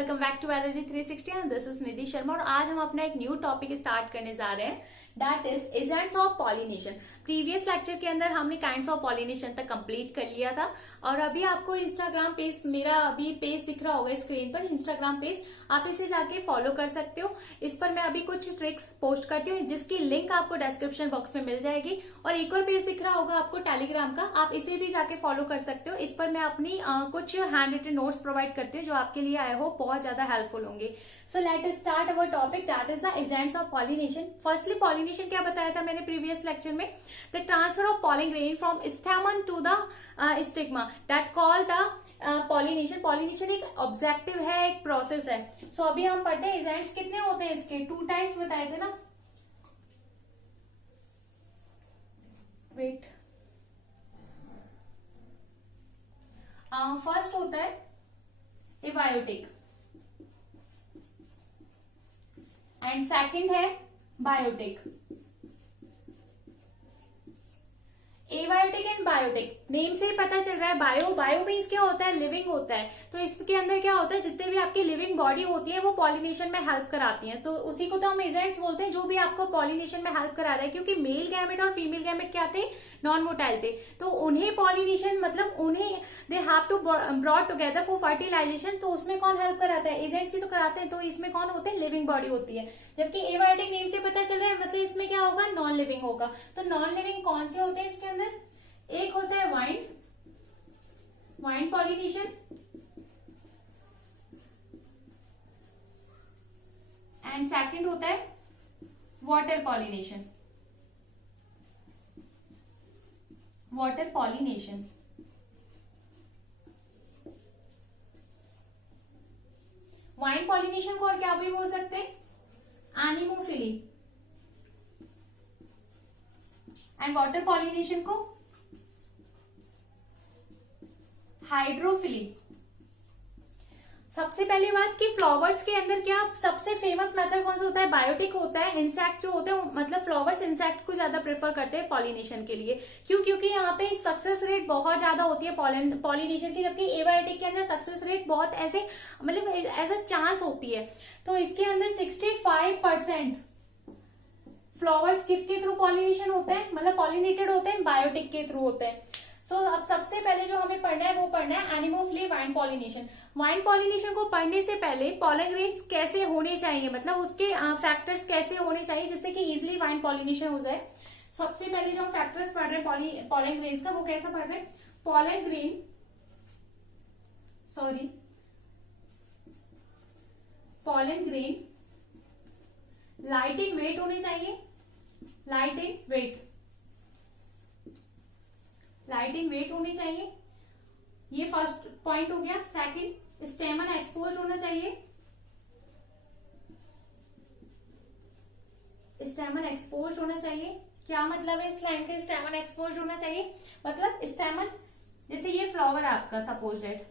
Welcome back to energy 360 and this is Nidhi Sharma. और आज हम अपना एक न्यू टॉपिक स्टार्ट करने जा रहे हैं, that is agents of pollination. Previous lecture के अंदर हमने काइंड्स ऑफ पॉलिनेशन तक कंप्लीट कर लिया था और अभी आपको इंस्टाग्राम पेज, मेरा अभी पेज दिख रहा होगा स्क्रीन पर, इंस्टाग्राम पेज, आप इसे जाके फॉलो कर सकते हो। इस पर मैं अभी कुछ ट्रिक्स पोस्ट करती हूँ जिसकी लिंक आपको डिस्क्रिप्शन बॉक्स में मिल जाएगी। और एक और पेज दिख रहा होगा आपको टेलीग्राम का, आप इसे भी जाके फॉलो कर सकते हो। इस पर मैं अपनी कुछ हैंड रिटन नोट्स प्रोवाइड करती हूँ जो आपके लिए आई होप बहुत ज्यादा हेल्पफुल होंगे। So let us start our topic, that is the agents of pollination. Firstly pollination क्या बताया था मैंने प्रीवियस लेक्चर में, the transfer of pollen grain from stamen to the stigma, that called the pollination. Pollination एक objective है, एक process है। सो अभी हम पढ़ते हैं एजेंट्स कितने होते हैं इसके, 2 टाइप्स बताए थे ना। वेट, फर्स्ट होता है एबायोटिक एंड सेकंड है biotic. Abiotic and biotic, name से ही पता चल रहा है। बायो मीन्स क्या होता है, लिविंग होता है। तो इसके अंदर क्या होता है, जितने भी आपकी लिविंग बॉडी होती है वो पॉलिनेशन में हेल्प कराती हैं, तो उसी को तो हम एजेंट्स बोलते हैं जो भी आपको पॉलिनेशन में हेल्प करा रहा है। क्योंकि मेल गैमेट और फीमेल गैमेट क्या थे, नॉन मोटाइल थे, तो उन्हें पॉलिनेशन मतलब उन्हें they have to brought together for fertilisation. तो उसमें कौन हेल्प कराता है, एजेंट्स ही तो कराते हैं। तो इसमें कौन होते हैं, लिविंग बॉडी होती है। जबकि एबायोटिक नेम से पता चल रहा है मतलब इसमें क्या होगा, नॉन लिविंग होगा। तो नॉन लिविंग कौन से होते हैं इसके अंदर, एक होता है वाइन पॉलिनेशन एंड सेकंड होता है water pollination. Water pollination, wine pollination को और क्या भी बोल सकते हैं, एनिमोफिली, एंड वाटर पॉलिनेशन को हाइड्रोफिली। सबसे पहली बात कि फ्लावर्स के अंदर क्या सबसे फेमस मेथड कौन सा होता है, बायोटिक होता है। इंसेक्ट जो होते हैं मतलब फ्लावर्स इंसेक्ट को ज्यादा प्रेफर करते हैं पॉलिनेशन के लिए। क्यों, क्योंकि यहाँ पे सक्सेस रेट बहुत ज्यादा होती है पॉलिनेशन की, जबकि एबायोटिक के अंदर सक्सेस रेट बहुत ऐसे मतलब ऐसा चांस होती है। तो इसके अंदर 65% फ्लावर्स किसके थ्रू पॉलिनेशन होते हैं, मतलब पॉलिनेटेड होते हैं, बायोटिक के थ्रू होते हैं। सो अब सबसे पहले जो हमें पढ़ना है वो पढ़ना है anemophily wine pollination. Wine pollination को पढ़ने से पहले पॉलन ग्रेन्स कैसे होने चाहिए, मतलब उसके फैक्टर्स कैसे होने चाहिए जिससे कि इजिली वाइन पॉलिनेशन हो जाए। सबसे पहले जो हम फैक्टर्स पढ़ रहे हैं पॉलन ग्रेन्स का, वो कैसा पढ़ रहे हैं, pollen grain light in weight होने चाहिए, लाइट इन वेट होने चाहिए। ये फर्स्ट पॉइंट हो गया। सेकंड, स्टेमन एक्सपोज होना चाहिए, स्टेमन एक्सपोज होना चाहिए। क्या मतलब है इस लाइन के, स्टेमन एक्सपोज होना चाहिए मतलब स्टेमन, जैसे ये फ्लावर है आपका, सपोज डेट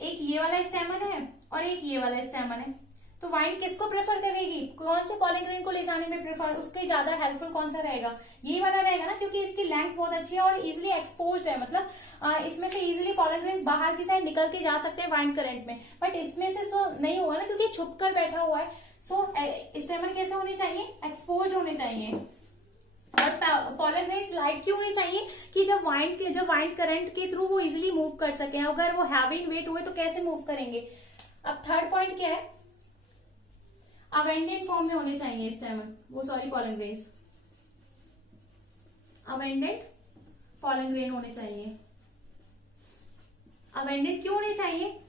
एक ये वाला स्टेमन है और एक ये वाला स्टेमन है, तो वाइन किसको प्रेफर करेगी, कौन से पॉलन ग्रेन को ले जाने में प्रेफर, उसके ज्यादा हेल्पफुल कौन सा रहेगा, ये वाला रहेगा ना, क्योंकि इसकी लेंथ बहुत अच्छी है और इजिली एक्सपोज्ड है। मतलब इसमें से इजिली पॉलन ग्रेन्स बाहर की साइड निकल के जा सकते हैं वाइन करंट में, बट इसमें से तो नहीं होगा ना क्योंकि छुप कर बैठा हुआ है। सो स्टेमन कैसे होने चाहिए, एक्सपोज्ड होने चाहिए। और पॉलन ग्रेन्स लाइट क्यों होनी चाहिए, कि जब वाइन करंट के थ्रू वो इजिली मूव कर सके। अगर वो हैवी इन वेट हुए तो कैसे मूव करेंगे। अब थर्ड पॉइंट क्या है, अवेंडेड फॉर्म में होने चाहिए स्टेमन, पॉलन ग्रेन्स अवेंडेड पॉलन ग्रेन होने चाहिए। अवेंडेड क्यों होने चाहिए,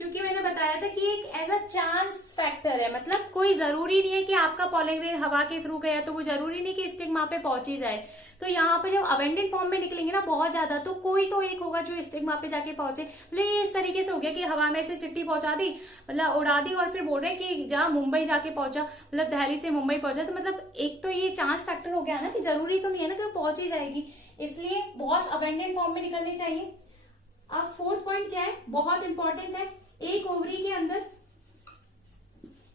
क्योंकि मैंने बताया था कि एक ऐसा चांस फैक्टर है, मतलब कोई जरूरी नहीं है कि आपका पॉलन ग्रेन हवा के थ्रू गया तो वो जरूरी नहीं कि स्टिग्मा पे पहुंच ही जाए। तो यहाँ पे जब अवेंडेड फॉर्म में निकलेंगे ना बहुत ज्यादा, तो कोई तो एक होगा जो स्टिग्मा पे जाके पहुंचे। मतलब ये इस तरीके से हो गया कि हवा में से चिट्ठी पहुंचा दी, मतलब उड़ा दी, और फिर बोल रहे हैं कि जहाँ मुंबई जाके पहुंचा, मतलब दिल्ली से मुंबई पहुंचा। तो मतलब एक तो ये चांस फैक्टर हो गया ना कि जरूरी तो नहीं है ना कि वो पहुंच ही जाएगी, इसलिए बहुत अवेंडेड फॉर्म में निकलनी चाहिए। अब फोर्थ पॉइंट क्या है, बहुत इंपॉर्टेंट है, एक ओवरी के अंदर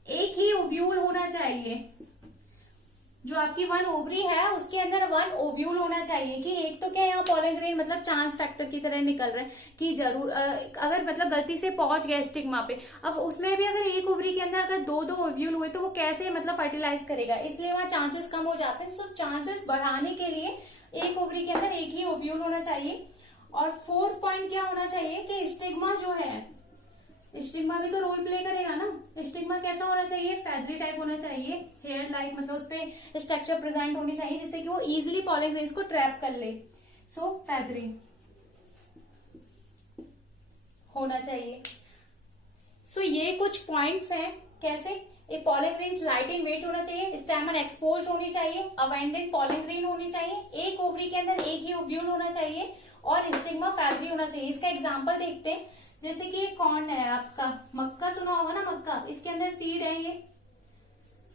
एक ही ओव्यूल होना चाहिए। जो आपकी 1 ओवरी है उसके अंदर 1 ओव्यूल होना चाहिए। कि एक तो क्या यहाँ पॉलन ग्रेन मतलब चांस फैक्टर की तरह निकल रहा है कि जरूर अगर मतलब गलती से पहुंच गया स्टिग्मा पे, अब उसमें भी अगर एक ओवरी के अंदर अगर 2 ओव्यूल हुए तो वो कैसे मतलब फर्टिलाइज करेगा, इसलिए वहां चांसेस कम हो जाते हैं। सो चांसेस बढ़ाने के लिए एक ओवरी के अंदर एक ही ओव्यूल होना चाहिए। और 4th पॉइंट क्या होना चाहिए कि स्टिग्मा जो है, स्टिग्मा भी तो रोल प्ले करेगा ना। स्टिग्मा कैसा होना चाहिए, फेदरी टाइप होना चाहिए, हेयर लाइक, मतलब उस पे स्ट्रक्चर प्रेजेंट होनी चाहिए जिससे कि वो इजिली पॉलन ग्रेन्स को ट्रैप कर ले। सो फेदरी होना चाहिए। सो ये कुछ पॉइंट्स हैं कैसे एक pollen grains light in weight होना चाहिए, स्टैमन एक्सपोज होनी चाहिए, अवेंडेड पॉलन ग्रेन होनी चाहिए, एक ओवरी के अंदर एक ही ओव्यूल होना चाहिए और स्टिग्मा फेदरी होना चाहिए। इसका एग्जाम्पल देखते हैं, जैसे कि कौन है आपका मक्का, सुना होगा ना मक्का, इसके अंदर सीड है,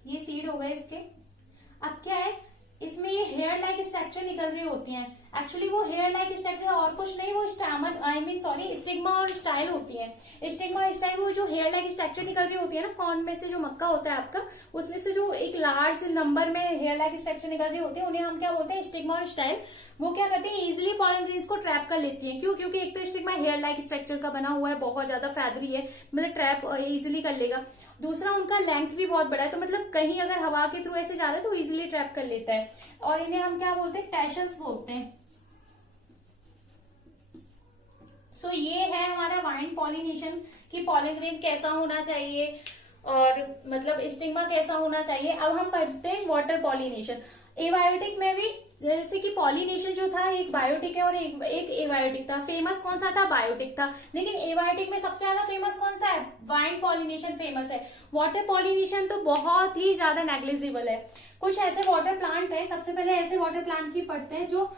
ये सीड हो गए इसके। अब क्या है इसमें ये हेयर लाइक स्ट्रक्चर निकल रही होती हैं। एक्चुअली वो हेयर लाइक स्ट्रक्चर और कुछ नहीं, वो स्टैमन स्टिग्मा और स्टाइल होती है। स्टिग्मा और स्टाइल वो जो हेयर लाइक स्ट्रक्चर निकल रही होती है ना कॉर्न में से, जो मक्का होता है आपका, उसमें से जो एक लार्ज नंबर में हेयर लाइक स्ट्रक्चर निकल रही होती है उन्हें हम क्या बोलते हैं, स्टिग्मा और स्टाइल। वो क्या करते हैं, इजिली पॉलन ग्रेन्स को ट्रैप कर लेती है। क्यों? क्योंकि एक तो स्टिग्मा हेयर लाइक स्ट्रक्चर का बना हुआ है, बहुत ज्यादा फैदरी है, मतलब ट्रैप इजिली कर लेगा। दूसरा उनका लेंथ भी बहुत बड़ा है, तो मतलब कहीं अगर हवा के थ्रू ऐसे जा रहा है तो इजिली ट्रैप कर लेता है। और इन्हें हम क्या बोलते हैं, टैशल्स बोलते हैं। सो ये है हमारा वाइन पॉलिनेशन कि पॉलन ग्रेन कैसा होना चाहिए और मतलब स्टिग्मा कैसा होना चाहिए। अब हम पढ़ते हैं वाटर पॉलिनेशन। एबायोटिक में भी जैसे कि पॉलिनेशन जो था एक बायोटिक है और एक एबायोटिक था। फेमस कौन सा था, बायोटिक था, लेकिन एबायोटिक में सबसे ज्यादा फेमस कौन सा है, वाइन पॉलिनेशन फेमस है। वाटर पॉलिनेशन तो बहुत ही ज्यादा नेग्लिजिबल है। कुछ ऐसे वाटर प्लांट है, सबसे पहले ऐसे वाटर प्लांट की पढ़ते हैं जो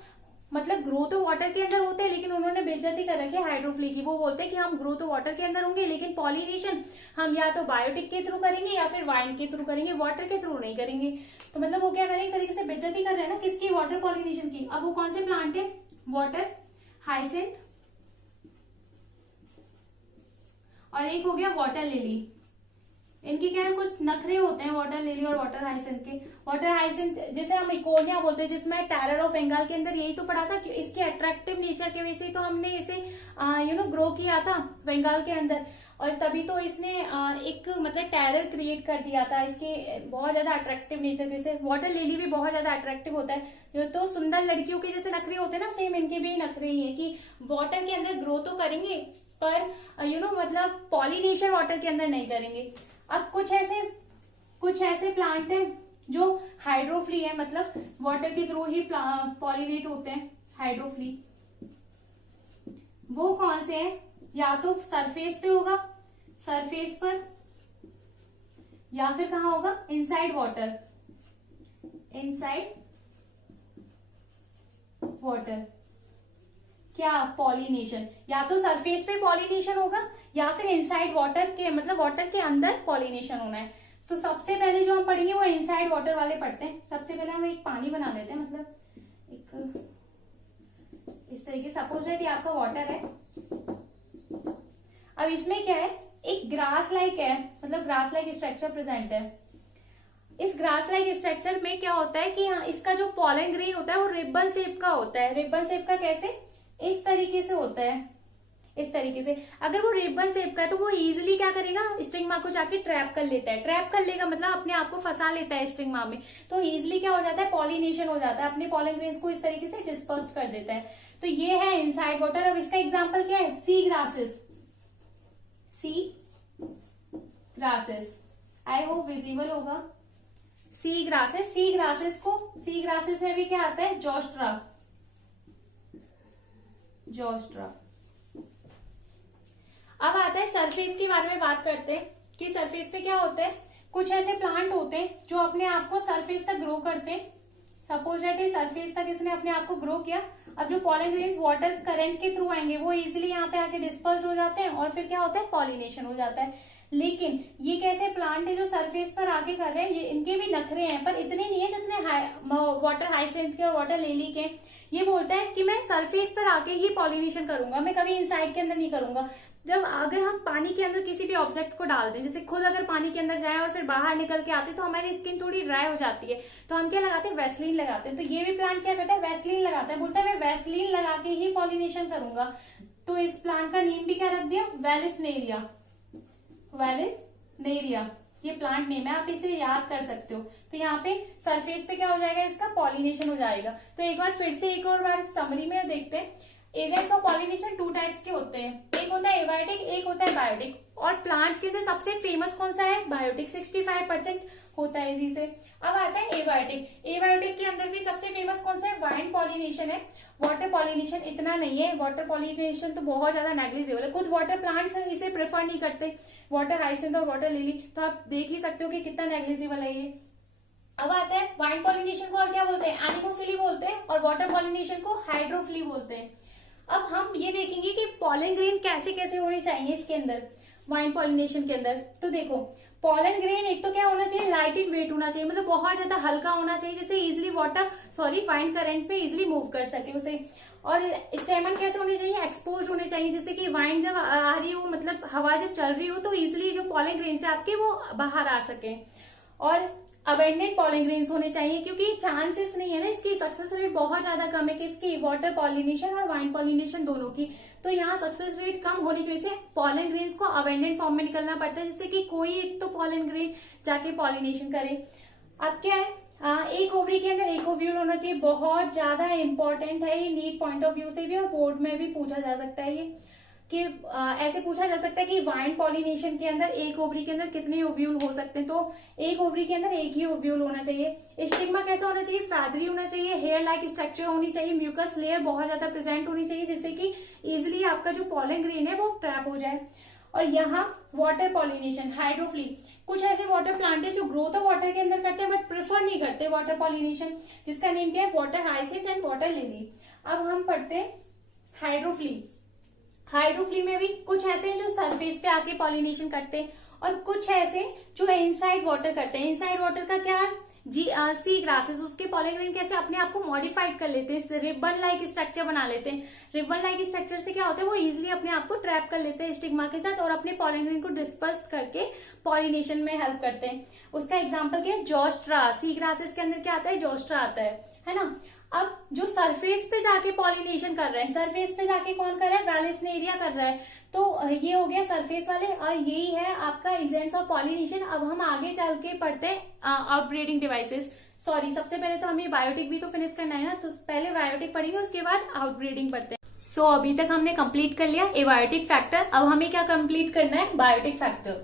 मतलब ग्रो तो वाटर के अंदर होते हैं लेकिन उन्होंने बेइज्जती कर रखी है हाइड्रोफ्ली की। वो बोलते हैं कि हम ग्रो तो वाटर के अंदर होंगे लेकिन पॉलिनेशन हम या तो बायोटिक के थ्रू करेंगे या फिर वाइन के थ्रू करेंगे, वाटर के थ्रू नहीं करेंगे। तो मतलब वो क्या करेंगे, एक तरीके से बेइज्जती कर रहे हैं ना किसकी, वाटर पॉलिनेशन की। अब वो कौन से प्लांट है, वाटर हाइसिंथ और एक हो गया वाटर लिली। इनके क्या है, कुछ नखरे होते हैं वाटर लिली और वाटर हाइसिंथ के। वाटर हाइसिंथ जिसे हम इकोनिया बोलते हैं, जिसमें टेरर ऑफ बंगाल के अंदर यही तो पढ़ा था कि इसके अट्रैक्टिव नेचर की वजह से तो हमने इसे ग्रो किया था बंगाल के अंदर, और तभी तो इसने एक मतलब टेरर क्रिएट कर दिया था इसके बहुत ज्यादा अट्रैक्टिव नेचर की वजह से। वाटर लिली भी बहुत ज्यादा अट्रैक्टिव होता है, जो तो सुंदर लड़कियों के जैसे नखरे होते हैं ना, सेम इनके भी नखरे ही है कि वाटर के अंदर ग्रो तो करेंगे पर मतलब पॉलिनेशन वाटर के अंदर नहीं करेंगे। अब कुछ ऐसे प्लांट हैं जो हाइड्रोफ्ली है, मतलब वाटर के थ्रू ही पॉलिनेट होते हैं, हाइड्रोफ्ली। वो कौन से हैं, या तो सरफेस पे होगा, सरफेस पर, या फिर कहां होगा, इनसाइड वाटर, इनसाइड वाटर। क्या पॉलिनेशन, या तो सरफेस पे पॉलिनेशन होगा या फिर इनसाइड वाटर के, मतलब वाटर के अंदर पॉलिनेशन होना है। तो सबसे पहले जो हम पढ़ेंगे वो इनसाइड वाटर वाले पढ़ते हैं। सबसे पहले हम एक पानी बना लेते हैं, मतलब एक इस तरीके, सपोज दैट ये आपका वाटर है। अब इसमें क्या है, एक ग्रास लाइक है, मतलब ग्रास लाइक स्ट्रक्चर प्रेजेंट है। इस ग्रास लाइक स्ट्रक्चर में क्या होता है कि इसका जो पॉलन ग्रेन होता है वो रिबन शेप का होता है। रिबन शेप का कैसे, इस तरीके से होता है, इस तरीके से। अगर वो रिबन शेप का है तो वो इजिली क्या करेगा, स्टिग्मा को जाके ट्रैप कर लेता है। ट्रैप कर लेगा मतलब अपने आप को फंसा लेता है स्टिग्मा में, तो इजिली क्या हो जाता है, पॉलिनेशन हो जाता है, अपने पॉलन ग्रेन्स को इस तरीके से डिस्पर्स कर देता है। तो ये है इनसाइड वाटर। अब इसका एग्जाम्पल क्या है, sea grasses, sea grasses, I hope visible होगा। सी ग्रासेस, सी ग्रासेस को, सी ग्रासेस में भी क्या आता है, जोस्ट्रा, जोस्ट्रा। अब आता है सरफेस के बारे में बात करते हैं कि सरफेस पे क्या होता है। कुछ ऐसे प्लांट होते हैं जो अपने आप को सरफेस तक ग्रो करते हैं। सपोज दैट सरफेस तक इसने अपने आप को ग्रो किया। अब जो पॉलन ग्रेन्स वाटर करंट के थ्रू आएंगे वो इजिली यहाँ पे आके डिस्पर्स हो जाते हैं और फिर क्या होता है, पॉलिनेशन हो जाता है। लेकिन ये कैसे प्लांट है जो सरफेस पर आके कर रहे हैं, ये इनके भी नखरे हैं पर इतने नहीं है जितने वाटर हाइसिंथ के और वाटर लिली के। ये बोलता है कि मैं सरफेस पर आके ही पॉलिनेशन करूंगा, मैं कभी इनसाइड के अंदर नहीं करूंगा। जब अगर हम पानी के अंदर किसी भी ऑब्जेक्ट को डाल दें, जैसे खुद अगर पानी के अंदर जाए और फिर बाहर निकल के आते तो हमारी स्किन थोड़ी ड्राई हो जाती है, तो हम क्या लगाते हैं, वैसलीन लगाते हैं। तो ये भी प्लांट क्या करता है, वैसलीन लगाता है, बोलता है मैं वैसलीन लगा के ही पॉलिनेशन करूंगा। तो इस प्लांट का नेम भी क्या रख दिया, वेलिसनेरिया। वेलिसनेरिया ये प्लांट नेम है, आप इसे याद कर सकते हो। तो यहाँ पे सरफेस पे क्या हो जाएगा, इसका पॉलिनेशन हो जाएगा। तो एक बार फिर से एक और बार समरी में देखते हैं। एजेंट्स ऑफ पॉलिनेशन 2 टाइप्स के होते हैं, एक होता है एबायोटिक, एक होता है बायोटिक। और प्लांट्स के अंदर सबसे फेमस कौन सा है, बायोटिक, 65% होता है इसी से। अब आता है एबायोटिक। एबायोटिक के अंदर भी सबसे फेमस कौन सा है, वाइन पॉलिनेशन है। वाटर पॉलिनेशन इतना नहीं है, वाटर पॉलिनेशन तो बहुत ज्यादा नेग्लिजिबल है, खुद वाटर प्लांट्स इसे प्रेफर नहीं करते, वाटर हाइसिंथ और वाटर लिली। तो आप देख ही सकते हो कि कितना नेग्लिजिबल है ये। अब आता है वाइन पॉलिनेशन को और क्या बोलते हैं, एनिमोफिली बोलते हैं, और वाटर पॉलिनेशन को हाइड्रोफिली बोलते हैं। अब हम ये देखेंगे कि पॉलन ग्रेन कैसे कैसे होने चाहिए इसके अंदर, वाइन पॉलिनेशन के अंदर। तो देखो पॉलन ग्रेन एक तो क्या होना चाहिए, लाइट इन वेट होना चाहिए, मतलब बहुत ज्यादा हल्का होना चाहिए जिससे इजिली वाइन करंट पे इजिली मूव कर सके उसे। और स्टेमन कैसे होने चाहिए, एक्सपोज होने चाहिए, जिससे कि वाइन जब आ रही हो, मतलब हवा जब चल रही हो तो इजिली जो पॉलन ग्रेन से आपके वो बाहर आ सके। और अबेंडेंट पॉलन ग्रेन्स होने चाहिए, क्योंकि चांसेस नहीं है ना, इसकी सक्सेस रेट बहुत ज्यादा कम है, किसकी, वाटर पॉलिनेशन और वाइन पॉलिनेशन दोनों की। तो यहाँ सक्सेस रेट कम होने की वजह से पॉलन ग्रेन्स को अबेंडेंट फॉर्म में निकलना पड़ता है, जिससे कि कोई एक तो पॉलन ग्रेन जाके पॉलिनेशन करे। अब क्या है, एक ओवरी के अंदर एक ओव्यूल होना चाहिए, बहुत ज्यादा इंपॉर्टेंट है ये, नीट पॉइंट ऑफ व्यू से भी और बोर्ड में भी पूछा जा सकता है ये, कि ऐसे पूछा जा सकता है कि वाइन पॉलिनेशन के अंदर एक ओवरी के अंदर कितने ओव्यूल हो सकते हैं। तो एक ओवरी के अंदर एक ही ओव्यूल होना चाहिए। स्टिग्मा कैसा होना चाहिए, फैदरी होना चाहिए, हेयर लाइक स्ट्रक्चर होनी चाहिए, म्यूकस लेयर बहुत ज्यादा प्रेजेंट होनी चाहिए, जिससे कि इजिली आपका जो पॉलन ग्रेन है वो ट्रैप हो जाए। और यहाँ वाटर पॉलिनेशन, हाइड्रोफ्ली, कुछ ऐसे वाटर प्लांट है जो ग्रोथ ऑफ वाटर के अंदर करते हैं बट प्रेफर नहीं करते वाटर पॉलिनेशन, जिसका नेम क्या है, water hyacinth and water lily. अब हम पढ़ते हैं हाइड्रोफ्ली। हाइड्रोफ्ली में भी कुछ ऐसे हैं जो सरफेस पे आके पॉलिनेशन करते हैं, और कुछ ऐसे जो इनसाइड वाटर करते हैं। इनसाइड वाटर का क्या है, सी ग्रासेस, उसके पॉलन ग्रेन कैसे अपने आप को मॉडिफाइड कर लेते हैं, रिबन लाइक स्ट्रक्चर बना लेते हैं। रिबन लाइक स्ट्रक्चर से क्या होता है, वो इजिली अपने आप को ट्रैप कर लेते हैं स्टिग्मा के साथ, और अपने पॉलन ग्रेन को डिस्पर्स करके पॉलिनेशन में हेल्प करते हैं। उसका एग्जाम्पल क्या है, जोस्ट्रा, सी ग्रासेस के अंदर क्या आता है, जोस्ट्रा आता है ना। अब जो सरफेस पे जाके पॉलिनेशन कर रहे हैं, सरफेस पे जाके कौन कर रहा है, वेलिसनेरिया कर रहा है। तो ये हो गया सरफेस वाले, और यही है आपका एजेंट्स ऑफ पॉलिनेशन। अब हम आगे चल के पढ़ते हैं आउटब्रीडिंग डिवाइसेस। सॉरी, सबसे पहले तो हमें बायोटिक भी तो फिनिश करना है ना, तो पहले बायोटिक पढ़ेंगे, उसके बाद आउटब्रीडिंग पढ़ते हैं। सो अभी तक हमने कंप्लीट कर लिया एबायोटिक फैक्टर, अब हमें क्या कंप्लीट करना है, biotic factor.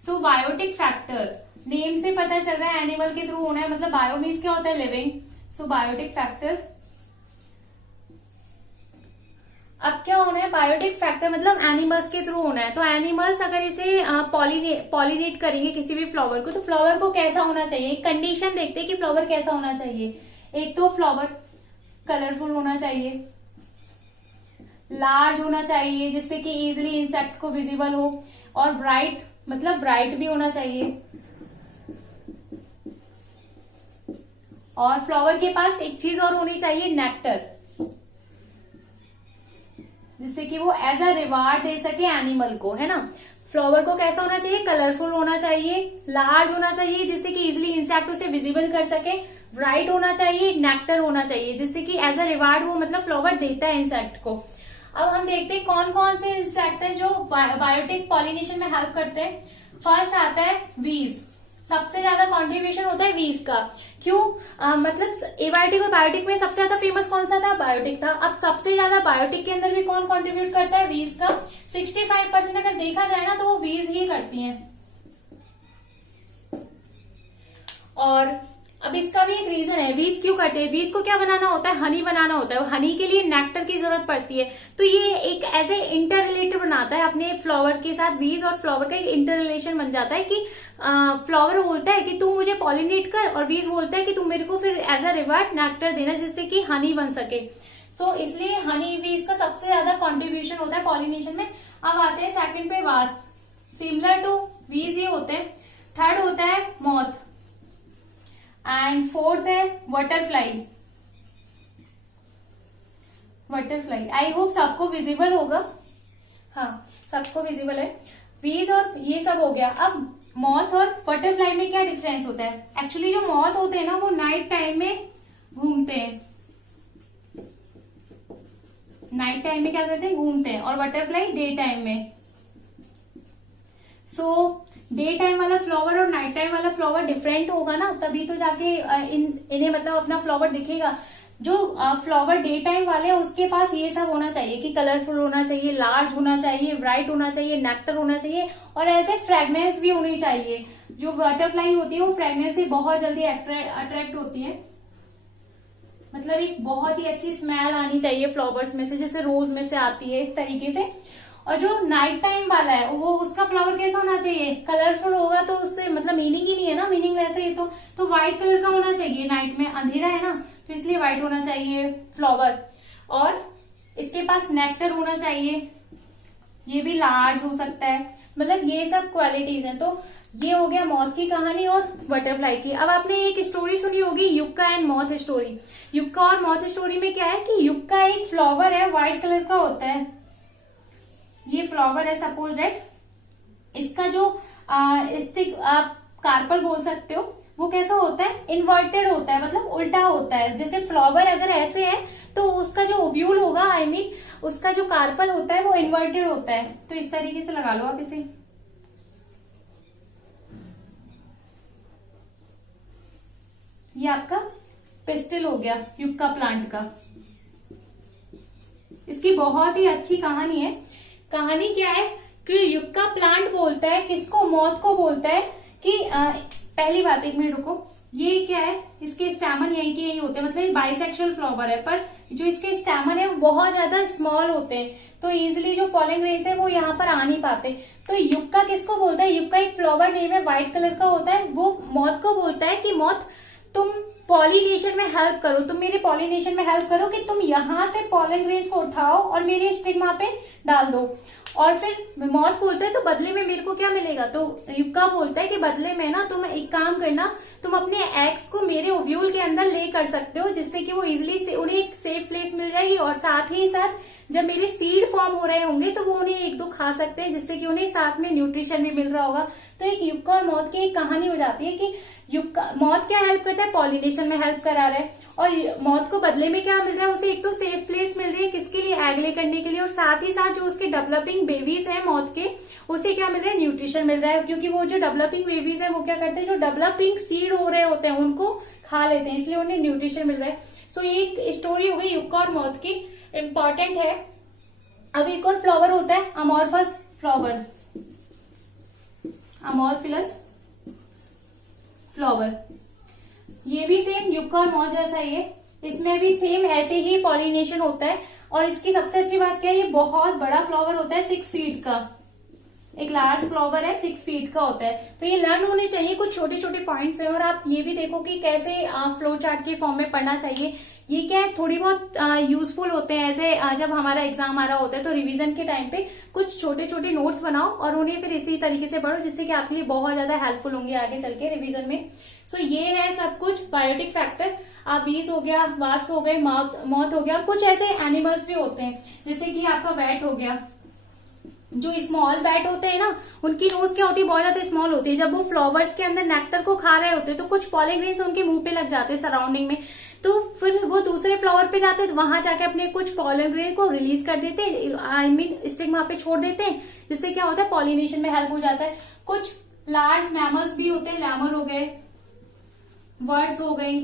So biotic factor name से पता चल रहा है एनिमल के थ्रू होना है, मतलब बायो मीन्स क्या होता है, लिविंग। सो बायोटिक फैक्टर, अब क्या होना है, बायोटिक फैक्टर मतलब एनिमल्स के थ्रू होना है। तो एनिमल्स अगर इसे पॉलिनेट करेंगे किसी भी फ्लावर को, तो फ्लावर को कैसा होना चाहिए, कंडीशन देखते हैं कि फ्लावर कैसा होना चाहिए। एक तो फ्लावर कलरफुल होना चाहिए, लार्ज होना चाहिए जिससे कि इजिली इंसेक्ट को विजिबल हो, और ब्राइट मतलब ब्राइट भी होना चाहिए। और फ्लावर के पास एक चीज और होनी चाहिए, नेक्टर, जिससे कि वो एज अ रिवार्ड दे सके एनिमल को, है ना। फ्लावर को कैसा होना चाहिए, कलरफुल होना चाहिए, लार्ज होना चाहिए जिससे कि इजिली इंसेक्ट उसे विजिबल कर सके, ब्राइट होना चाहिए, नेक्टर होना चाहिए जिससे कि एज अ रिवार्ड वो मतलब फ्लावर देता है इंसेक्ट को। अब हम देखते हैं कौन कौन से इंसेक्ट है जो बायोटिक पॉलिनेशन में हेल्प करते हैं। फर्स्ट आता है बीज, सबसे ज्यादा कंट्रीब्यूशन होता है बीज का। क्यों, मतलब एबायोटिक और बायोटिक में सबसे ज्यादा फेमस कौन सा था, बायोटिक था। अब सबसे ज्यादा बायोटिक के अंदर भी कौन कंट्रीब्यूट करता है, बीज का 65% अगर देखा जाए ना तो वो बीज ही करती हैं। और अब इसका भी एक रीजन है, बीज क्यों करते हैं, बीज को क्या बनाना होता है, हनी बनाना होता है, हनी के लिए नेक्टर की जरूरत पड़ती है। तो ये एक ऐसे इंटर रिलेटेड बनाता है अपने फ्लावर के साथ, बीज और फ्लावर का एक इंटर रिलेशन बन जाता है कि फ्लावर बोलता है कि तू मुझे पॉलिनेट कर, और बीज बोलता है कि तू मेरे को फिर एज अ रिवार्ड नेक्टर देना जिससे कि हनी बन सके। सो इसलिए हनी बीज का सबसे ज्यादा कॉन्ट्रीब्यूशन होता है पॉलिनेशन में। अब आते हैं सेकंड पे वास्प, सिमिलर टू बीज ये होते हैं। थर्ड होता है मॉथ एंड फोर्थ है बटरफ्लाई। बटरफ्लाई आई होप सबको विजिबल होगा, हाँ सबको विजिबल है। बीज और ये सब हो गया। अब मॉथ और बटरफ्लाई में क्या डिफरेंस होता है? एक्चुअली जो मॉथ होते हैं ना वो नाइट टाइम में घूमते हैं, नाइट टाइम में क्या करते हैं? घूमते हैं। और बटरफ्लाई डे टाइम में। सो डे टाइम वाला फ्लावर और नाइट टाइम वाला फ्लावर डिफरेंट होगा ना, तभी तो जाके इन्हें मतलब अपना फ्लावर दिखेगा। जो फ्लावर डे टाइम वाले हैं उसके पास ये सब होना चाहिए कि कलरफुल होना चाहिए, लार्ज होना चाहिए, ब्राइट होना चाहिए, नेक्टर होना चाहिए और ऐसे फ्रेग्रेंस भी होनी चाहिए। जो बटरफ्लाई होती है वो फ्रेग्रेंस से बहुत जल्दी अट्रैक्ट होती है, मतलब एक बहुत ही अच्छी स्मेल आनी चाहिए फ्लावर्स में से, जैसे रोज में से आती है, इस तरीके से। और जो नाइट टाइम वाला है वो उसका फ्लावर कैसा होना चाहिए? कलरफुल होगा तो उससे मतलब मीनिंग ही नहीं है ना, मीनिंग वैसे ही तो व्हाइट कलर का होना चाहिए। नाइट में अंधेरा है ना, तो इसलिए व्हाइट होना चाहिए फ्लावर। और इसके पास नेक्टर होना चाहिए, ये भी लार्ज हो सकता है, मतलब ये सब क्वालिटीज हैं। तो ये हो गया मॉथ की कहानी और बटरफ्लाई की। अब आपने एक स्टोरी सुनी होगी, yucca and moth story. Yucca और मॉथ स्टोरी में क्या है कि युक्का एक फ्लावर है, व्हाइट कलर का होता है। ये फ्लावर है सपोज दैट, इसका जो स्टिक आप कार्पल बोल सकते हो, वो कैसा होता है? इन्वर्टेड होता है, मतलब उल्टा होता है। जैसे फ्लावर अगर ऐसे है तो उसका जो ओव्यूल होगा, आई मीन उसका जो कार्पल होता है वो इन्वर्टेड होता है। तो इस तरीके से लगा लो आप इसे। ये आपका पिस्टल हो गया युक्का प्लांट का। इसकी बहुत ही अच्छी कहानी है। कहानी क्या है कि युक्का प्लांट बोलता है किसको? मॉथ को बोलता है कि पहली बात, एक मिनट रुको, ये क्या है? इसके स्टैमन यही के यही होते हैं, मतलब ये बाइसेक्सुअल फ्लावर है, पर जो इसके स्टैमन है वो बहुत ज्यादा स्मॉल होते हैं, तो इजिली जो पॉलन ग्रेन्स है वो यहाँ पर आ नहीं पाते। तो युक्का किसको बोलता है? युक्का एक फ्लावर नेम है, व्हाइट कलर का होता है। वो मॉथ को बोलता है कि मॉथ तुम पॉलिनेशन में हेल्प करो, तुम मेरे पॉलिनेशन में हेल्प करो कि तुम यहाँ से पॉलन ग्रेन्स को उठाओ और मेरे स्टिग्मा पे डाल दो। और फिर मॉथ बोलता है तो बदले में मेरे को क्या मिलेगा? तो युक्का बोलता है कि बदले में ना तुम एक काम करना, तुम अपने एग्स को मेरे ओव्यूल के अंदर ले कर सकते हो, जिससे कि वो इजिली उन्हें एक सेफ प्लेस मिल जाएगी। और साथ ही साथ जब मेरे सीड फॉर्म हो रहे होंगे तो वो उन्हें एक दो खा सकते हैं, जिससे कि उन्हें साथ में न्यूट्रिशन भी मिल रहा होगा। तो एक युक्का और मॉथ की एक कहानी हो जाती है कि युक्का मॉथ क्या हेल्प करता है? पॉलिनेशन में हेल्प करा रहा है, और मॉथ को बदले में क्या मिल रहा है? उसे एक तो सेफ प्लेस मिल रही है, किसके लिए? एग ले करने के लिए। और साथ ही साथ जो उसके डेवलपिंग बेबीज हैं मॉथ के, उसे क्या मिल रहा है? न्यूट्रिशन मिल रहा है, क्योंकि वो जो डेवलपिंग बेबीज है वो क्या करते हैं? जो डेवलपिंग सीड हो रहे होते हैं उनको खा लेते हैं, इसलिए उन्हें न्यूट्रिशन मिल रहा है। सो ये एक स्टोरी हो गई युक्का और मॉथ की, इंपॉर्टेंट है। अब एक और फ्लावर होता है अमोर्फस फ्लावर, अमोर्फिलस फ्लावर। ये भी सेम युक्का और मॉथ जैसा ही है, इसमें भी सेम ऐसे ही पॉलिनेशन होता है। और इसकी सबसे अच्छी बात क्या है? ये बहुत बड़ा फ्लावर होता है, 6 फीट का, एक लार्ज फ्लावर है, 6 फीट का होता है। तो ये लर्न होने चाहिए, कुछ छोटे छोटे पॉइंट्स हैं। और आप ये भी देखो कि कैसे फ्लो चार्ट के फॉर्म में पढ़ना चाहिए। ये क्या है, थोड़ी बहुत यूजफुल होते हैं ऐसे। जब हमारा एग्जाम आ रहा होता है तो रिवीजन के टाइम पे कुछ छोटे छोटे नोट्स बनाओ और उन्हें फिर इसी तरीके से पढ़ो, जिससे कि आपके लिए बहुत ज्यादा हेल्पफुल होंगे आगे चल के रिविजन में। सो ये है सब कुछ बायोटिक फैक्टर। बीस हो गया, वास्प हो गए, मॉथ हो गया। कुछ ऐसे एनिमल्स भी होते हैं, जैसे कि आपका बैट हो गया। जो स्मॉल बैट होते हैं ना, उनकी नोज क्या होती है? बहुत ज्यादा स्मॉल होती है। जब वो फ्लावर्स के अंदर नेक्टर को खा रहे होते हैं तो कुछ पॉलन ग्रेन्स उनके मुंह पे लग जाते हैं सराउंडिंग में, तो फिर वो दूसरे फ्लावर पे जाते हैं, तो वहां जाके अपने कुछ पॉलन ग्रेन को रिलीज कर देते हैं, आई मीन स्टिग्मा पे छोड़ देते हैं, जिससे क्या होता है? पॉलिनेशन में हेल्प हो जाता है। कुछ लार्ज मैमल्स भी होते हैं, लैमर हो गए, बर्ड्स हो गई,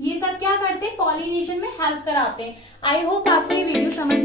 ये सब क्या करते हैं? पॉलिनेशन में हेल्प कराते हैं। आई होप आपको ये वीडियो समझ